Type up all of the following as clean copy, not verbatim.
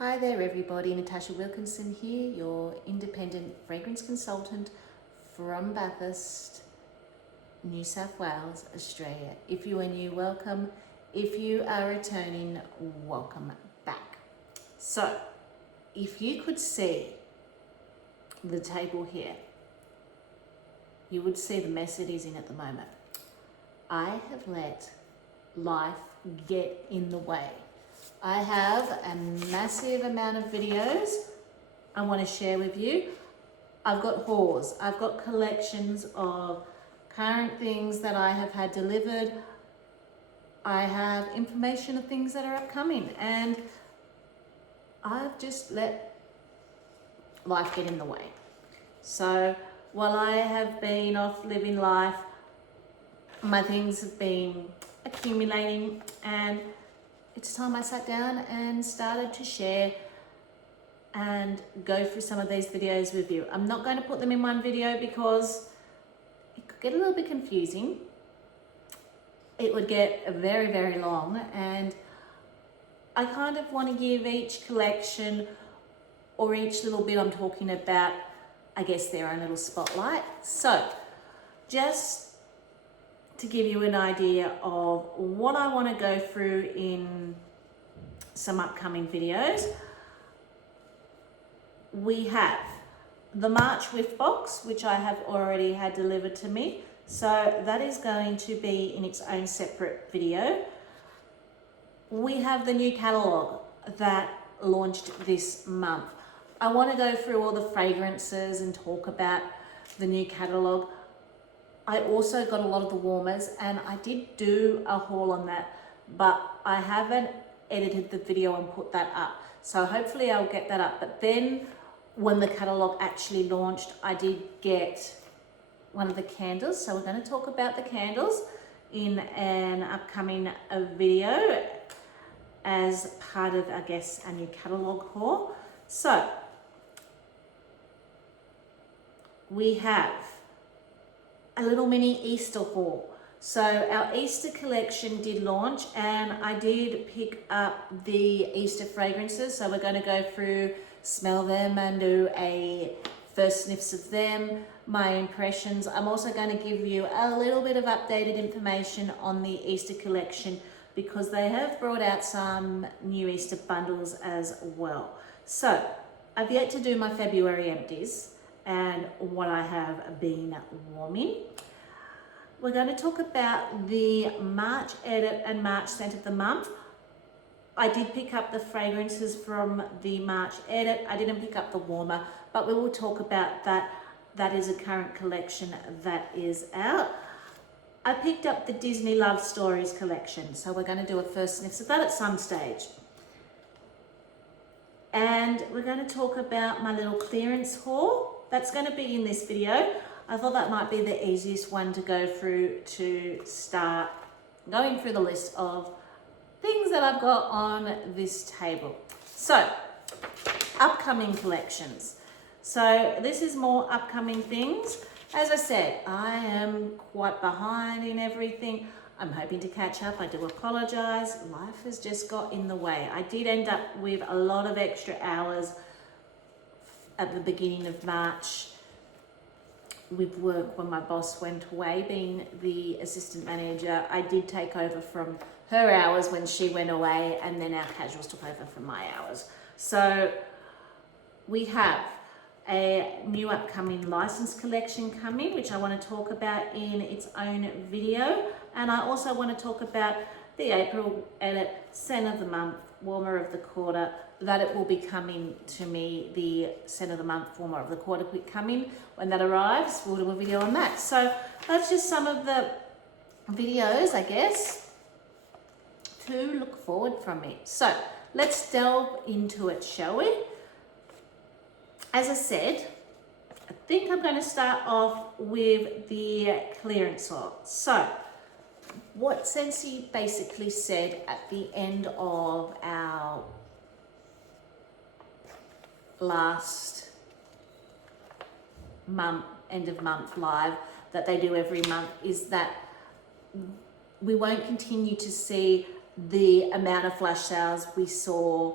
Hi there everybody, Natasha Wilkinson here, your independent fragrance consultant from Bathurst, New South Wales, Australia. If you are new, welcome. If you are returning, welcome back. So, if you could see the table here, you would see the mess it is in at the moment. I have let life get in the way. I have a massive amount of videos I want to share with you. I've got hauls, I've got collections of current things that I have had delivered. I have information of things that are upcoming, and I've just let life get in the way. So while I have been off living life, my things have been accumulating, and it's time I sat down and started to share and go through some of these videos with you. I'm not going to put them in one video because it could get a little bit confusing. It would get very, very long, and I kind of want to give each collection or each little bit I'm talking about, I guess, their own little spotlight. So just to give you an idea of what I want to go through in some upcoming videos, we have the March Whiff Box, which I have already had delivered to me. So that is going to be in its own separate video. We have the new catalogue that launched this month. I want to go through all the fragrances and talk about the new catalogue. I also got a lot of the warmers, and I did do a haul on that, but I haven't edited the video and put that up. So hopefully I'll get that up. But then when the catalogue actually launched, I did get one of the candles. So we're going to talk about the candles in an upcoming video as part of, I guess, a new catalogue haul. So we have a little mini Easter haul. So our Easter collection did launch, and I did pick up the Easter fragrances. So we're going to go through, smell them, and do a first sniffs of them, my impressions. I'm also going to give you a little bit of updated information on the Easter collection because they have brought out some new Easter bundles as well. So I've yet to do my February empties and what I have been warming. We're going to talk about the March edit and March scent of the month. I did pick up the fragrances from the March edit. I didn't pick up the warmer, but we will talk about that. That is a current collection that is out. I picked up the Disney Love Stories collection, so we're going to do a first sniff of that at some stage. And we're going to talk about my little clearance haul. That's going to be in this video. I thought that might be the easiest one to go through to start going through the list of things that I've got on this table. So, upcoming collections. So this is more upcoming things. As I said, I am quite behind in everything. I'm hoping to catch up. I do apologize. Life has just got in the way. I did end up with a lot of extra hours at the beginning of March with work when my boss went away. Being the assistant manager, I did take over from her hours when she went away, and then our casuals took over from my hours. So we have a new upcoming license collection coming, which I want to talk about in its own video. And I also want to talk about the April edit, scent of the month, warmer of the quarter, that it will be coming to me, the scent of the month, warmer of the quarter, quick coming. When that arrives, we'll do a video on that. So that's just some of the videos, I guess, to look forward from me. So let's delve into it, shall we? As I said, I think I'm going to start off with the clearance haul. So what Scentsy basically said at the end of our last month, end of month live that they do every month, is that we won't continue to see the amount of flash sales we saw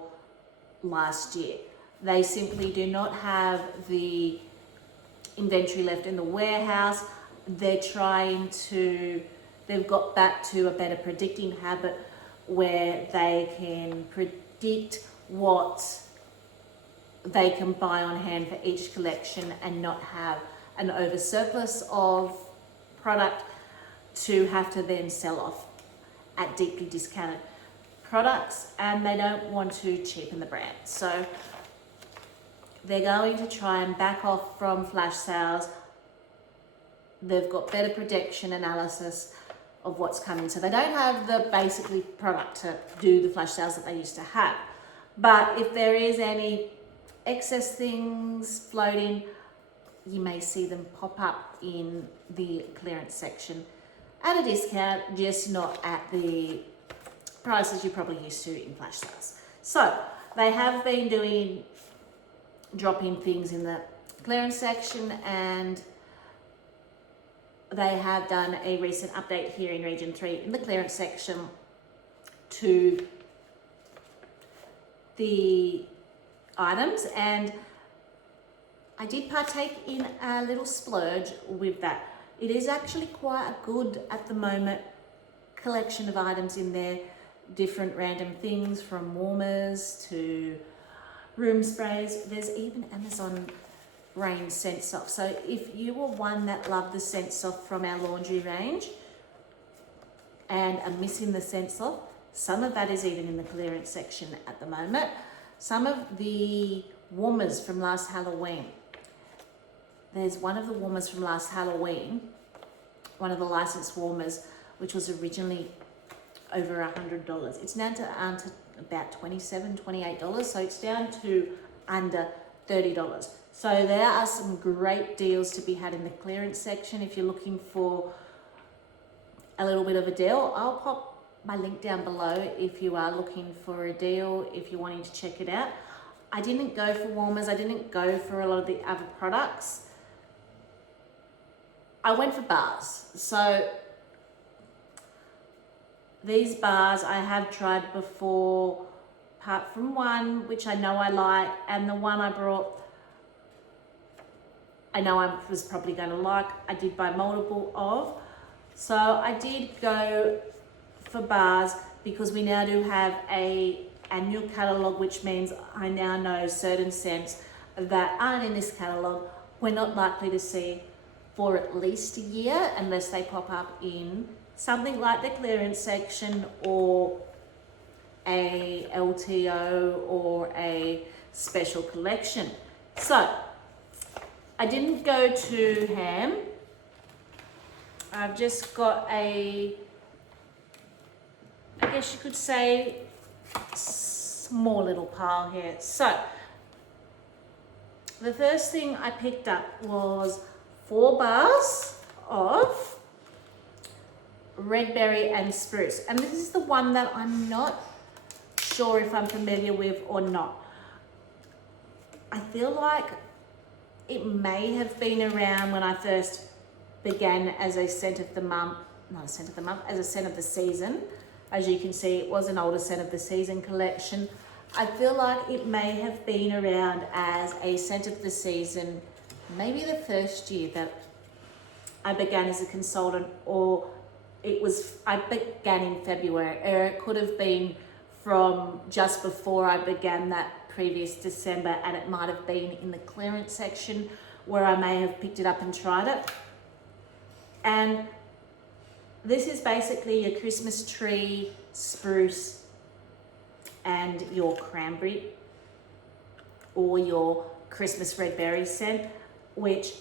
last year. They simply do not have the inventory left in the warehouse. They've got back to a better predicting habit where they can predict what they can buy on hand for each collection and not have an over surplus of product to have to then sell off at deeply discounted products, and they don't want to cheapen the brand. So they're going to try and back off from flash sales. They've got better prediction analysis of what's coming. So they don't have the basically product to do the flash sales that they used to have. But if there is any excess things floating, you may see them pop up in the clearance section at a discount, just not at the prices you're probably used to in flash sales. So they have been dropping things in the clearance section, and they have done a recent update here in Region 3 in the clearance section to the items, and I did partake in a little splurge with that. It is actually quite a good, at the moment, collection of items in there, different random things from warmers to room sprays. There's even Amazon Rain Scent Soft. So if you were one that loved the Scent Soft from our laundry range and are missing the Scent Soft, some of that is even in the clearance section at the moment. Some of the warmers from last Halloween. There's one of the warmers from last Halloween, one of the licensed warmers, which was originally over $100. It's now down to about $27, $28. So it's down to under $30. So there are some great deals to be had in the clearance section. If you're looking for a little bit of a deal, I'll pop my link down below if you are looking for a deal, if you're wanting to check it out. I didn't go for warmers. I didn't go for a lot of the other products. I went for bars. So these bars I have tried before, apart from one, which I know I like, and the one I brought, I know I was probably going to like. I did buy multiple of. So I did go for bars because we now do have a annual catalogue, which means I now know certain scents that aren't in this catalogue we're not likely to see for at least a year unless they pop up in something like the clearance section or a LTO or a special collection. So I didn't go too ham. I've just got a, I guess you could say, small little pile here. So the first thing I picked up was 4 bars of red berry and spruce, and this is the one that I'm not sure if I'm familiar with or not. I feel like it may have been around when I first began as a scent of the month, not a scent of the month, as a scent of the season. As you can see, it was an older scent of the season collection. I feel like it may have been around as a scent of the season, maybe the first year that I began as a consultant, or I began in February, or it could have been from just before I began that previous December, and it might have been in the clearance section where I may have picked it up and tried it. And this is basically your Christmas tree, spruce, and your cranberry, or your Christmas red berry scent, which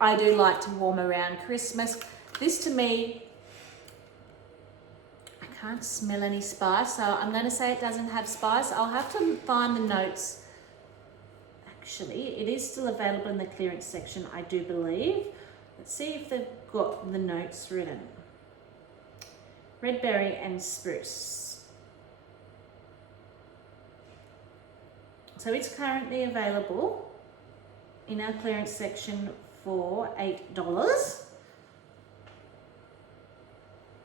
I do like to warm around Christmas. This to me, I can't smell any spice, so I'm going to say it doesn't have spice. I'll have to find the notes. Actually, it is still available in the clearance section, I do believe. Let's see if they've got the notes written. Red berry and spruce. So it's currently available in our clearance section for $8.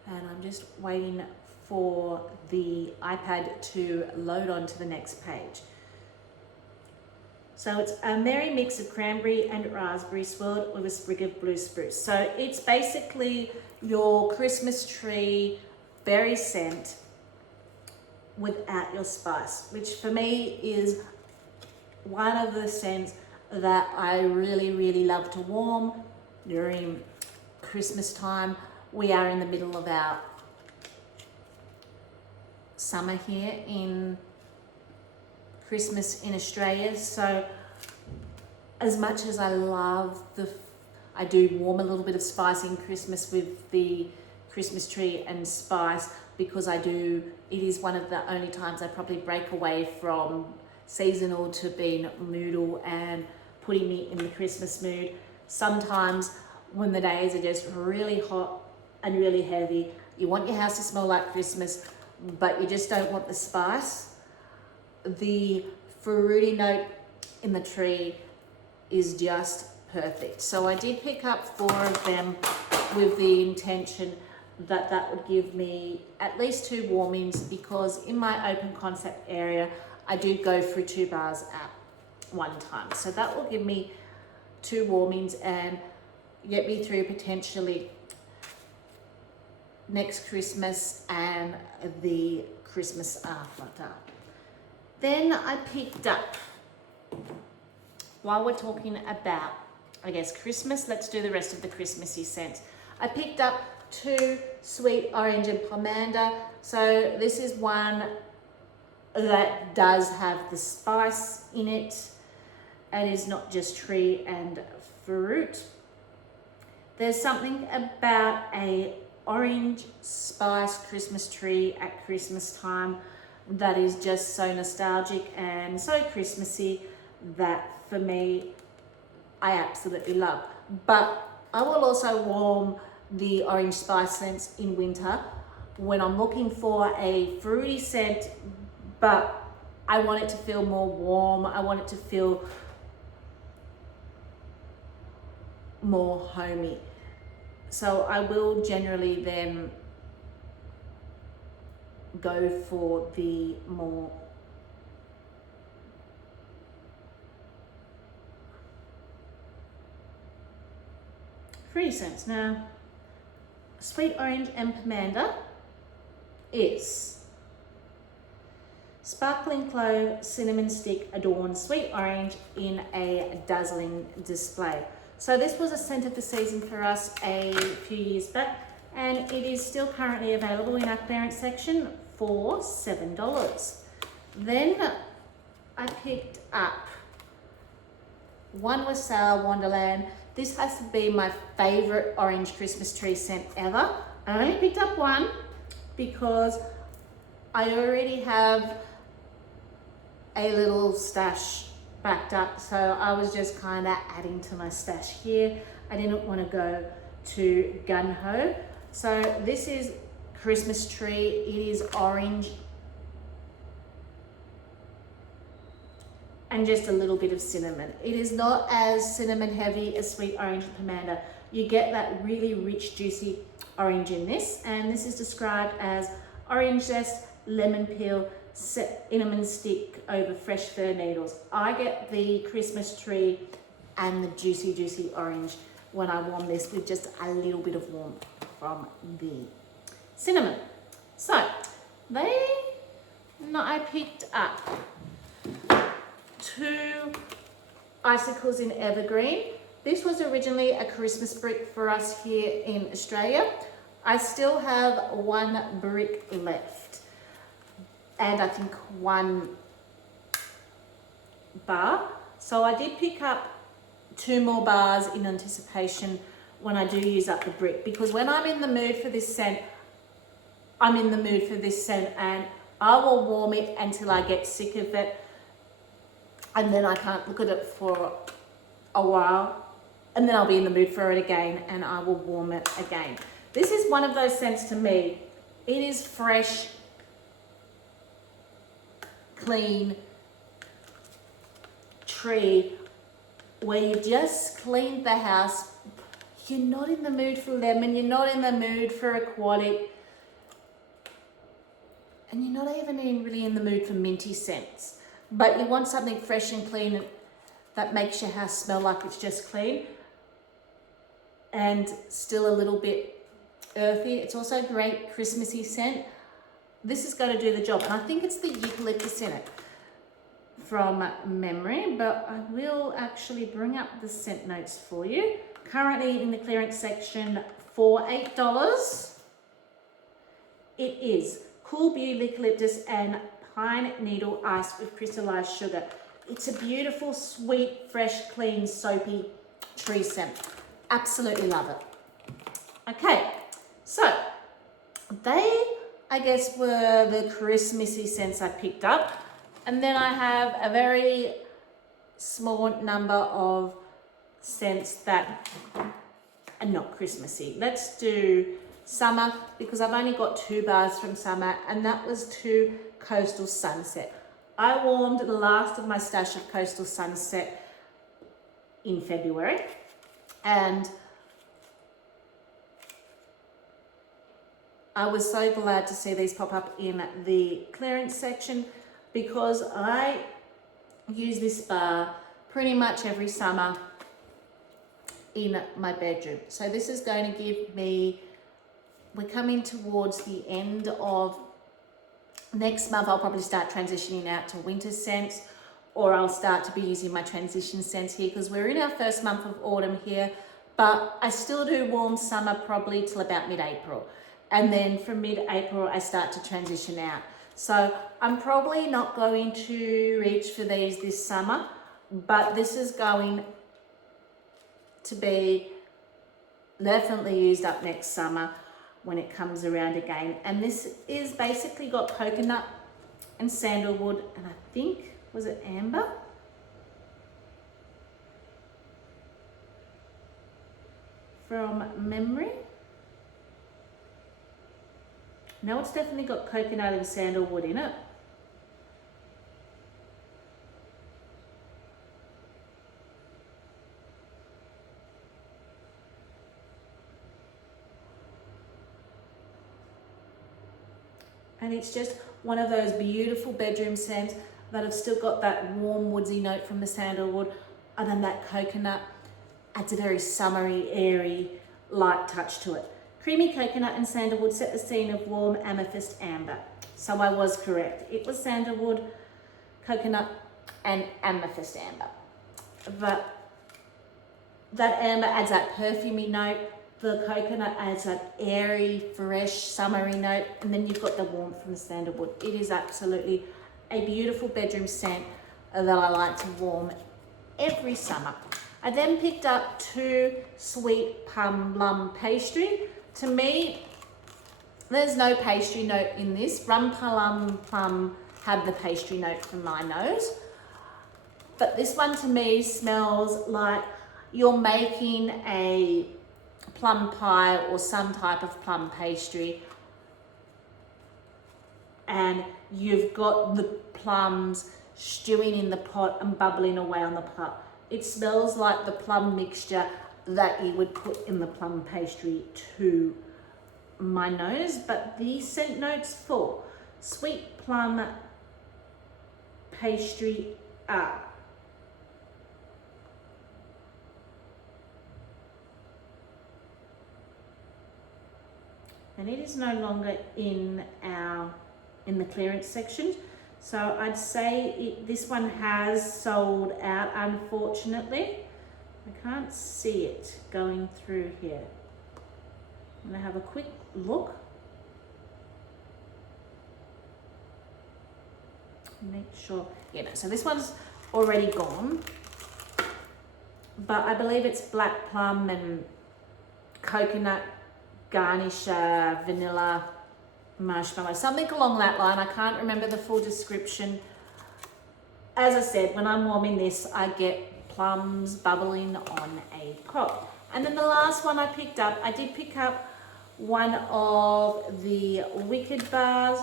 And I'm just waiting for the iPad to load on to the next page. So it's a merry mix of cranberry and raspberry swirled with a sprig of blue spruce. So it's basically your Christmas tree berry scent without your spice, which for me is one of the scents that I really, really love to warm during Christmas time. We are in the middle of our summer here in Christmas in Australia, so as much as I love I do warm a little bit of spice in Christmas with the Christmas tree and spice, because it is one of the only times I probably break away from seasonal to being moodle and putting me in the Christmas mood. Sometimes when the days are just really hot and really heavy, you want your house to smell like Christmas, but you just don't want the spice. The fruity note in the tree is just perfect. So I did pick up 4 of them with the intention that that would give me at least 2 warmings, because in my open concept area, I do go through 2 bars at one time. So that will give me 2 warmings and get me through potentially next Christmas and the Christmas after. Then I picked up, while we're talking about, I guess, Christmas, let's do the rest of the Christmassy scents. I picked up 2 sweet orange and pomander. So this is one that does have the spice in it and is not just tree and fruit. There's something about a orange spice Christmas tree at Christmas time that is just so nostalgic and so Christmassy that for me, I absolutely love. But I will also warm the orange spice scents in winter when I'm looking for a fruity scent, but I want it to feel more warm. I want it to feel more homey. So I will generally then go for the more fruity scents. Now, sweet orange and pomander is sparkling clove, cinnamon stick adorned sweet orange in a dazzling display. So this was a scent of the season for us a few years back, and it is still currently available in our clearance section for $7. Then I picked up One Wassail Wonderland. This has to be my favorite orange Christmas tree scent ever. I only picked up one because I already have a little stash backed up, so I was just kind of adding to my stash here. I didn't want to go too gung-ho. So this is Christmas tree. It is orange and just a little bit of cinnamon. It is not as cinnamon heavy as sweet orange and pomander. You get that really rich, juicy orange in this, and this is described as orange zest, lemon peel, cinnamon stick over fresh fir needles. I get the Christmas tree and the juicy, juicy orange when I warm this with just a little bit of warmth from the cinnamon. So I picked up 2 icicles in evergreen. This was originally a Christmas brick for us here in Australia. I still have 1 brick left, and I think 1 bar. So I did pick up 2 more bars in anticipation when I do use up the brick, because when I'm in the mood for this scent, I'm in the mood for this scent, and I will warm it until I get sick of it, and then I can't look at it for a while, and then I'll be in the mood for it again and I will warm it again. This is one of those scents to me. It is fresh, clean tree where you just cleaned the house. You're not in the mood for lemon, you're not in the mood for aquatic. and you're not even really in the mood for minty scents, but you want something fresh and clean that makes your house smell like it's just clean and still a little bit earthy. It's also a great Christmassy scent. This is going to do the job, and I think it's the eucalyptus in it from memory, but I will actually bring up the scent notes for you. Currently in the clearance section for $8. It is Cool Beauty Eucalyptus and Pine Needle Ice with crystallized sugar. It's a beautiful, sweet, fresh, clean, soapy tree scent. Absolutely love it. Okay, so they, I guess, were the Christmassy scents I picked up. And then I have a very small number of scents that are not Christmassy. Let's do summer, because I've only got 2 bars from summer, and that was to Coastal Sunset. I warmed the last of my stash of Coastal Sunset in February, and I was so glad to see these pop up in the clearance section, because I use this bar pretty much every summer in my bedroom. So this is going to give me, we're coming towards the end of next month. I'll probably start transitioning out to winter scents, or I'll start to be using my transition scents here, because we're in our first month of autumn here, but I still do warm summer probably till about mid-April. And then from mid-April, I start to transition out. So I'm probably not going to reach for these this summer, but this is going to be definitely used up next summer when it comes around again. And this is basically got coconut and sandalwood, and I think, was it amber? From memory. No, it's definitely got coconut and sandalwood in it. And it's just one of those beautiful bedroom scents that have still got that warm woodsy note from the sandalwood, and then that coconut adds a very summery, airy, light touch to it. Creamy coconut and sandalwood set the scene of warm amethyst amber. So I was correct. It was sandalwood, coconut, and amethyst amber. But that amber adds that perfumey note. The coconut adds that airy, fresh, summery note. And then you've got the warmth from the sandalwood. It is absolutely a beautiful bedroom scent that I like to warm every summer. I then picked up 2 Sweet Plum Pastry. To me, there's no pastry note in this. Rum Plum had the pastry note from my nose. But this one to me smells like you're making a plum pie or some type of plum pastry, and you've got the plums stewing in the pot and bubbling away on the pot. It smells like the plum mixture that you would put in the plum pastry to my nose. But the scent notes for Sweet Plum Pastry are and it is no longer in the clearance section, so I'd say this one has sold out, unfortunately. I can't see it going through here. I'm gonna have a quick look. Make sure, yeah, no, so this one's already gone, but I believe it's black plum and coconut garnish, vanilla, marshmallow, something along that line. I can't remember the full description. As I said, when I'm warming this, I get plums bubbling on a pot. And then the last one I picked up, I did pick up one of the Wicked bars,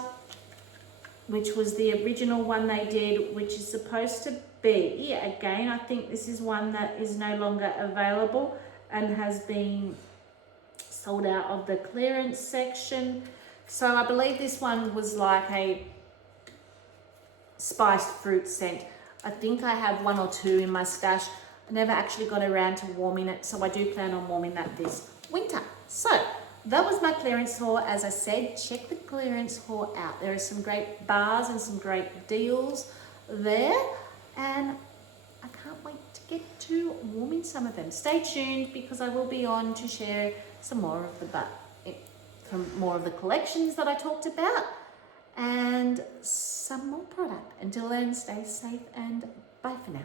which was the original one they did, which is supposed to be, again, I think this is one that is no longer available and has been sold out of the clearance section. So I believe this one was like a spiced fruit scent. I think I have one or two in my stash. I never actually got around to warming it, so I do plan on warming that this winter. So that was my clearance haul. As I said, check the clearance haul out. There are some great bars and some great deals there, and I can't wait to get to warming some of them. Stay tuned because I will be on to share some more of the collections that I talked about and some more product. Until then, stay safe and bye for now.